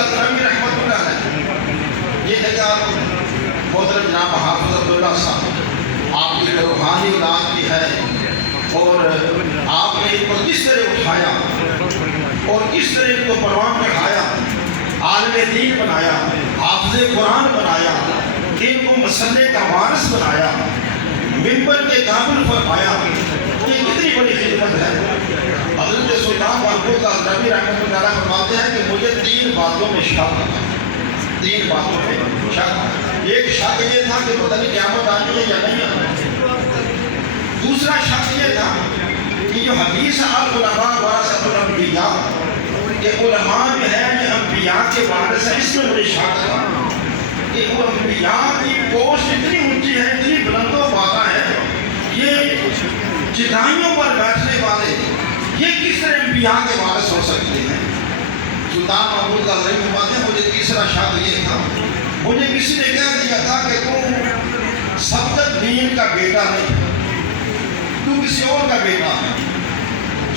غزنوی رحمۃ اللہ علیہ، یہ جگہ محترم جناب حافظ عبداللہ صاحب آپ کی روحانی اولاد کی ہے، اور آپ نے ان کو کس طرح اٹھایا اور کس طرح ان کو پروان چڑھایا، عالم دین بنایا، حافظ قرآن بنایا، ان کو مسلح کا وارث بنایا، منبر کے قابل فرمایا، یہ کتنی بڑی خدمت ہے۔ حضرت سلطان محمود غزنوی رحمۃ اللہ علیہ فرماتے ہیں کہ مجھے 3 باتوں میں شک تھا، 3 باتوں میں شک۔ ایک شک یہ تھا کہ پتہ نہیں قیامت آنی ہے یا نہیں آنی۔ دوسرا شک یہ تھا کہ جو حدیث العلماء ورثۃ الانبیاء، کہ علماء جو ہے یہ انبیاء کے وارث ہیں، اس میں مجھے شک تھا کہ وہ انبیاء کی پوسٹ اتنی اونچی ہے، اتنی بلند و بالا ہے، یہ چٹائیوں پر بیٹھنے والے یہ کس طرح انبیاء کے وارث ہو سکتے ہیں۔ سلطان محمود غزنوی فرماتے ہیں مجھے تیسرا شک یہ تھا، مجھے کسی نے کہہ دیا تھا کہ تم صفدر کا بیٹا نہیں، تو کسی اور کا بیٹا ہے۔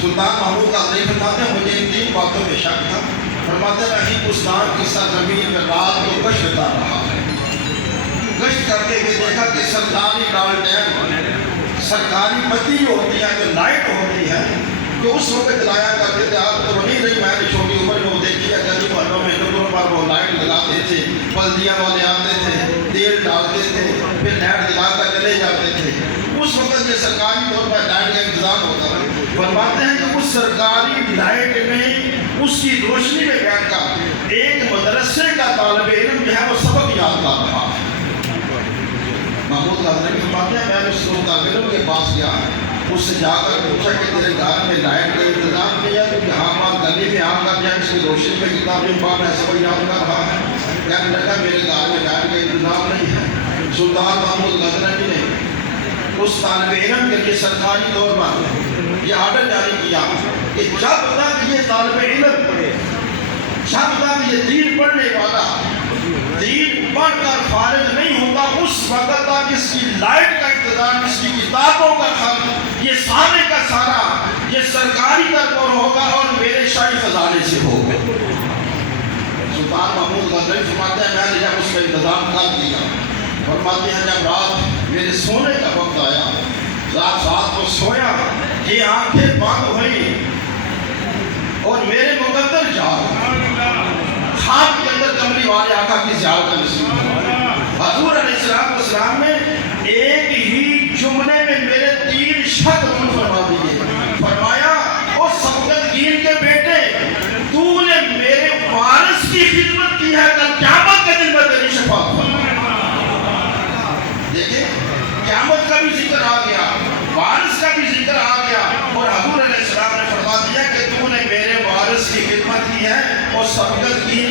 سلطان محمود غزنوی فرماتے ہیں مجھے ان 3 باتوں میں شک تھا۔ فرماتے ہیں ہندوستان کی سرزمین میں رات کو گشت کرتا رہا ہے، گشت کرتے ہوئے دیکھا کہ سرکاری ڈالٹین، سرکاری بتی جو ہوتی ہے، جو لائٹ ہوتی ہے، جو اس وقت جلایا کرتے تھے، آپ تو نہیں رہی، میں نے چھوٹی عمر میں وہ دیکھی ہے، گلی محلوں میں لوگوں پر وہ لائٹ لگاتے تھے، بلدیاں والے آتے تھے، تیل ڈالتے تھے، پھر لائٹ جلا کر چلے جاتے تھے۔ اس وقت یہ سرکاری طور پر لائٹ کا انتظام ہوتا ہے۔ فرماتے ہیں کہ اس سرکاری لائٹ میں اس کی روشنی میں بیٹھ کر ایک مدرسے کا طالب علم جو ہے وہ سبق یاد کر رہا ہے۔ محمود غزنوی فرماتے ہیں میں نے اس طالب علم کے پاس گیا، اس سے جا کر پوچھا کہ تیرے گھر میں لائٹ کا انتظام نہیں ہے، تو یہاں پر گلی میں آ کر جائے اس کی روشنی میں کتاب پاک ہے سبق یاد کر رہا ہے۔ کہنے لگا میرے گھر میں لائٹ کا انتظام نہیں ہے۔ سلطان محمود غزنوی نے اس طالب علم کے لیے سرکاری طور پر یہ آرڈر جاری کیا کہ جب تک یہ طالب علم پڑھے، جب تک یہ دین پڑھنے والا دین پڑھ کر فارغ نہیں ہوتا، اس وقت تک اس کی لائٹ کا انتظام، اس کی کتابوں کا خرچ، یہ سارے کا سارا یہ سرکاری طور پر ہوگا اور میرے شاہی خزانے سے ہوگا۔ سلطان محمود غزنوی فرماتے ہیں میں نے جب اس کا انتظام کر دیا، فرماتے ہیں جب رات میرے سونے کا وقت آیا، رات کو سویا، یہ آنکھیں بند ہوئی اور میرے مقدر جاگ خواب کے اندر کملی والے آقا کی زیارت نصیب ہوئی۔ حضور علیہ السلام نے ایک ہی جملے میں میرے 3 شک فرما دیے۔ فرمایا او صفدر کے بیٹے، تو نے میرے وارث کی خدمت کی ہے، کل قیامت کے دن میں تیری شفاعت فرمایا۔ دیکھیں قیامت کا بھی ذکر آ گیا، وارث کا بھی ذکر آ گیا، اور حضور علیہ السلام نے فرما دیا کہ تو نے میرے وارث کی خدمت کی ہے اور صفدر کے